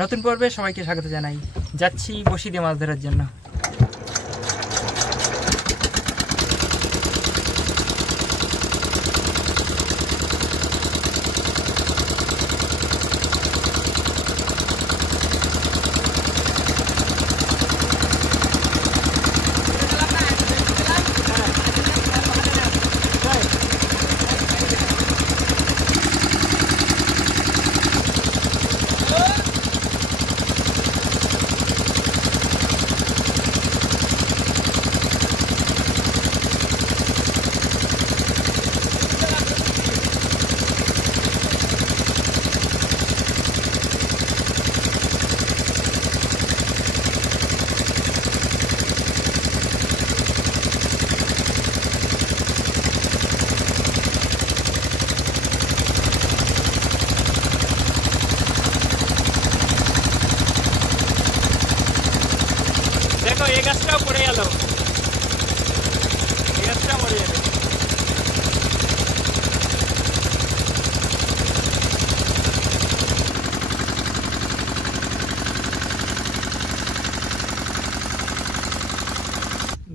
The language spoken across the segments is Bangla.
নতুন পর্বে সবাইকে স্বাগত জানাই। যাচ্ছি বসি দিয়ে মাছ ধরার জন্য। দেখো এই গাছটাও পড়ে গেল, এই গাছটা মরে যাবে।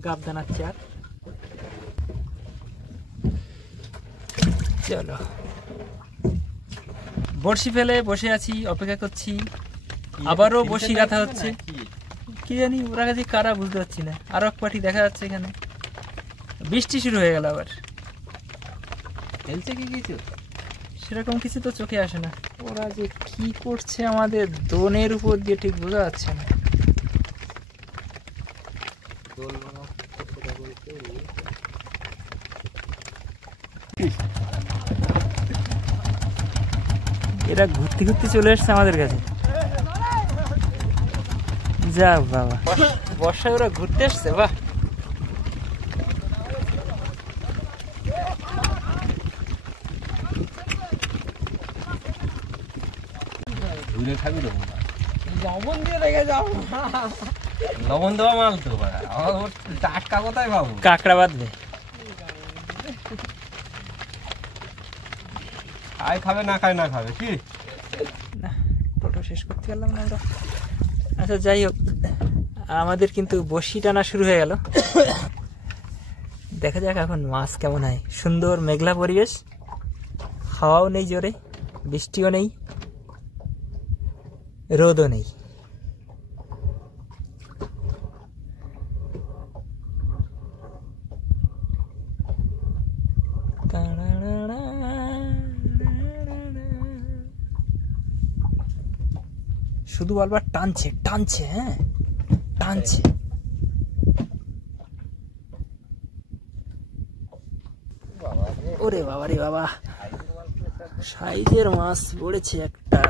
গাব দানাচ্ছে আর চলো, বড়শি ফেলে বসে আছি, অপেক্ষা করছি। আবারও বড়শি গাঁথা হচ্ছে, কি জানি ওরা কাছে কারা বুঝতে পারছি না। আরো এক পাটি দেখা যাচ্ছে এখানে। বৃষ্টি শুরু হয়ে গেল আবার। খেলছে কি কিছু সেরকম কিছু তো চোখে আসে না। ওরা যে কি করছে আমাদের দোনের উপর দিয়ে ঠিক বোঝা যাচ্ছে না। এরা ঘুরতে ঘুরতে চলে এসছে আমাদের কাছে। যা বাবা, বর্ষায় ওরা ঘুরতে এসছে। বাহ, লবণ দিয়ে রেখে যাও, লবণ দেওয়া মাল তো টাটকা কোথায় পাবো? কাঁকড়া বাঁধবে, খায় খাবে না খায় না খাবে কি না। টোটো শেষ করতে পারলাম না আমরা। আচ্ছা যাই হোক, আমাদের কিন্তু বড়শি টানা শুরু হয়ে গেল। দেখা যাক এখন মাছ কেমন হয়। সুন্দর মেঘলা পরিবেশ, হাওয়াও নেই জোরে, বৃষ্টিও নেই, রোদও নেই। শুধু বারবার টানছে টানছে, হ্যাঁ টানছে। ওরে বাবা রে বাবা, সাইজের মাছ পড়েছে একটা।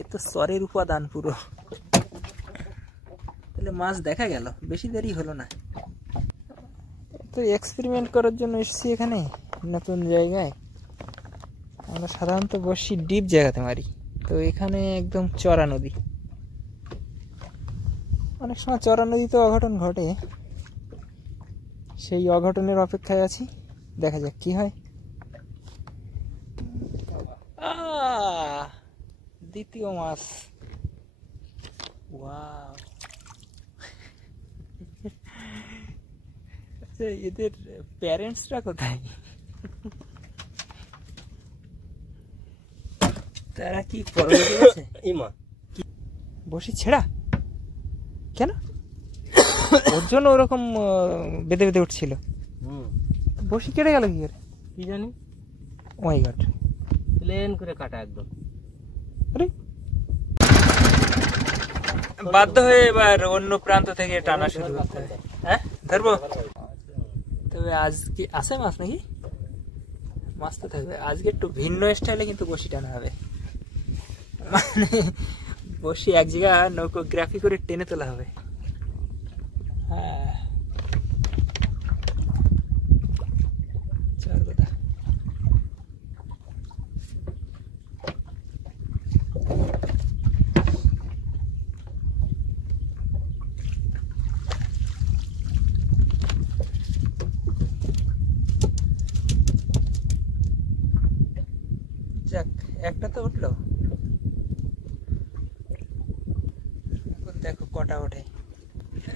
এ তো সরের উপাদান পুরো। তাহলে মাছ দেখা গেল, বেশি দেরি হলো না। তো এক্সপেরিমেন্ট করার জন্য এসেছি এখানে, নতুন জায়গায়। আমরা সাধারণত বসি ডিপ জায়গাতে মারি, তো এখানে একদম চড়া নদী। অনেক সময় চড়া নদীতে অঘটন ঘটে, সেই অঘটনের অপেক্ষায় আছি। দেখা যাক কি হয়। দ্বিতীয় মাছ। ওয়াও, এদের প্যারেন্টসরা কোথায়? তারা কি পরবর্তী আছে? বসি ছেড়া কেন? ওর জন্য ওরকম বেঁধে বেঁধে উঠছিল। বসি কেটে গেল কি করে কি জানি। ও মাই গড, প্লেন করে কাটা একদম। আরে বাধ্য হয়ে এবার অন্য প্রান্ত থেকে টানা শুরু করতে হবে। হ্যাঁ ধরবো। তবে আজকে আছে মাছ নাকি? মাছ তো থাকবে আজকে। একটু ভিন্ন স্টাইলে কিন্তু বসি টানা হবে। মানে বসি এক জায়গা নৌকোগ্রাফি করে টেনে তোলা হবে। হ্যাঁ চল কথা। যাক, একটা তো উঠলো। দেখো কটা ওঠে,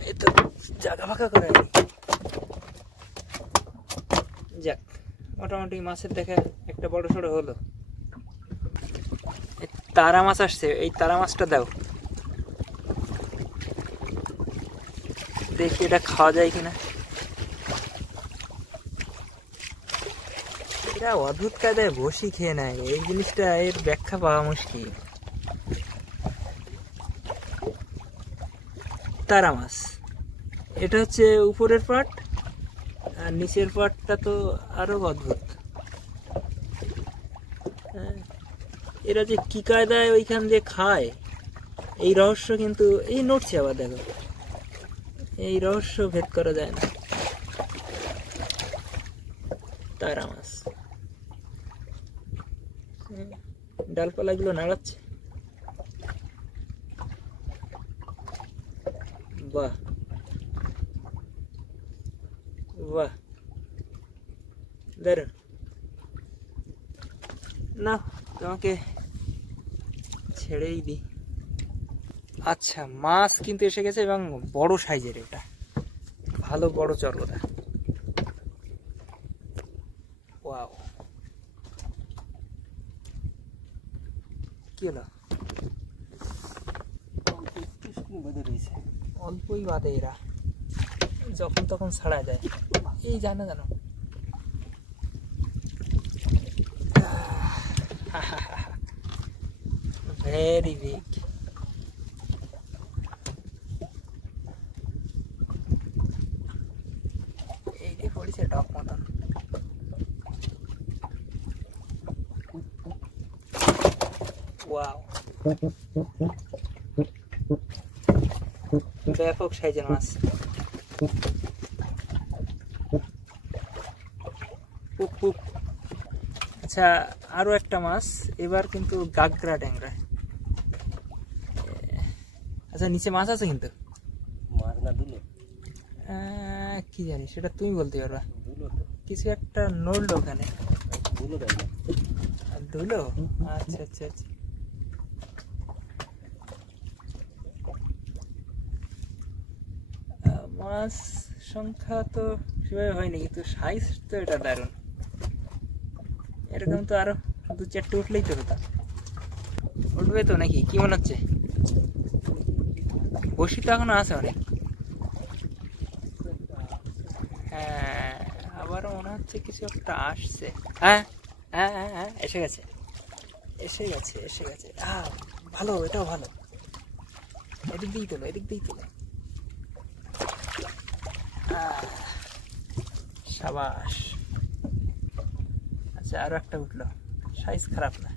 এই তো জায়গা ফাঁকা করে। যাক, মোটামুটি মাছের দেখা একটা বড় সড়ো হলো। তারা মাছ আসছে, এই তারা মাছটা দাও, দেখি এটা খাওয়া যায় কিনা। এরা অদ্ভুত কায়দায় বসি খেয়ে নেয়, এই জিনিসটা এর ব্যাখ্যা পাওয়া মুশকিল। তারা মাছ, এটা হচ্ছে উপরের পাট, আর নিচের পাটটা তো আরো অদ্ভুত। এরা যে কি কায়দায় ওইখান দিয়ে খায়, এই রহস্য কিন্তু, এই নড়ছে আবার দেখো, এই রহস্য ভেদ করা যায় না। তারা মাছ ডালপালাগুলো নাড়াচ্ছে, বাহ বাহ, দারুন। না, তোমাকে ছেড়েই দিই। আচ্ছা, মাছ কিন্তু এসে গেছে এবং বড় সাইজের, এটা ভালো বড় চরগোদা। ওয়াও, কি হলো? অল্পই বাদে এরা, যখন তখন ছাড়া যায়। এই জানো জানো, ভেরি বিগ। এইটি পড়েছে টক মতন। ওয়াও, ব্যাপক সাইজের মাছ। আচ্ছা, আরো একটা মাছ, এবার কিন্তু গাগরা ট্যাংরা। আচ্ছা, নিচে মাছ আছে কিন্তু, কি জানি সেটা তুমি বলতে পারবা। কিছু একটা নড়লো ওখানে, ধুলো। আচ্ছা আচ্ছা আচ্ছা, মাছ সংখ্যা তো সেভাবে হয়নি, কিন্তু সাইজ তো এটা দারুণ। এরকম তো আরো 2-4টে উঠলেই তো হতো। উঠবে তো নাকি, কি মনে হচ্ছে? বসি তো এখনো আছে অনেক। হ্যাঁ, আবারও মনে হচ্ছে কিছু একটা আসছে। হ্যাঁ হ্যাঁ হ্যাঁ হ্যাঁ, এসে গেছে এসে গেছে এসে গেছে। ভালো, এটাও ভালো। এদিক দিয়েই তোলো, এদিক দিয়েই তোলো। সাবাস। আচ্ছা, আরো একটা উঠলো, সাইজ খারাপ না।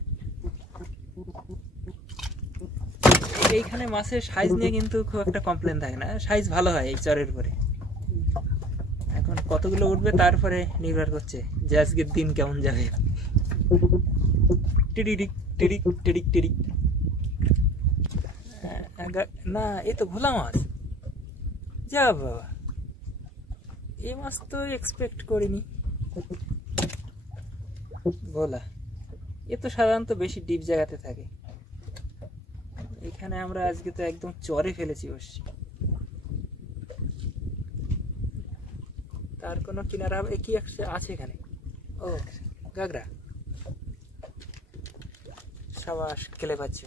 এইখানে মাছের সাইজ নিয়ে কিন্তু খুব একটা কমপ্লেন থাকে না, সাইজ ভালো হয় এই চরের উপরে। এখন কতগুলো উঠবে তারপরে নির্ভর করছে যে আজকের দিন কেমন যাবে। টিডিক টিডিক টিডিক টিডিক। না, এ তো ভোলা মাছ। যা বাবা, এই মাছ তো এক্সপেক্ট করিনি। ভোলা, এ তো সাধারণত বেশি ডিপ জায়গাতে থাকে। এখানে আমরা আজকে তো একদম চরে ফেলেছি বসছি। তার কোনো কিনারা কি আছে এখানে? ও, গাগরা। সাবাস, খেলে পাচ্ছ।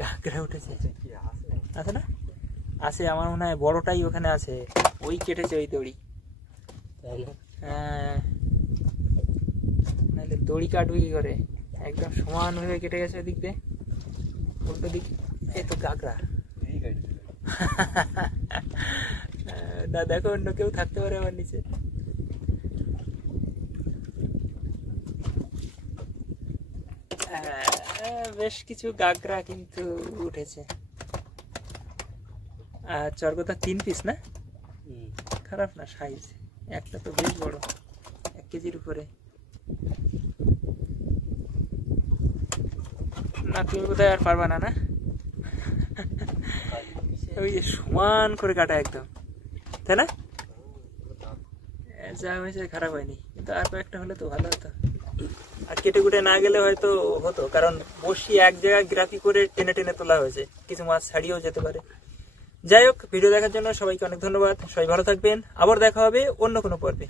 গাগরা উঠেছে, আছে না? আছে, আমার মনে হয় বড়টাই ওখানে আছে। ওই কেটেছে ওই দড়ি। হ্যাঁ, নাহলে দড়ি কাটবে কি করে? একদম সমান ভাবে কেটে গেছে ওদিক দিয়ে, উল্টো দিক। এই তো গাগরা। না, দেখো অন্য কেউ থাকতে পারে আমার নিচে। বেশ কিছু গাগরা কিন্তু উঠেছে। চরগোদা 3 পিস না? খারাপ না সাইজ, একটা তো বেশ বড়, 1 কেজির উপরে। না, তুমি বোধহয় আর পারবা না, না? ওই যে সমান করে কাটা একদম, তাই না? যা হয়েছে খারাপ হয়নি, কিন্তু আর কয়েকটা হলে তো ভালো হতো। আর কেটে কুটে না গেলে হয়তো হতো, কারণ বসি এক জায়গায় গ্রাফি করে টেনে টেনে তোলা হয়েছে, কিছু মাছ ছাড়িয়েও যেতে পারে। যাই হোক, ভিডিও দেখার জন্য সবাইকে অনেক ধন্যবাদ। সবাই ভালো থাকবেন, আবার দেখা হবে অন্য কোনো পর্বে।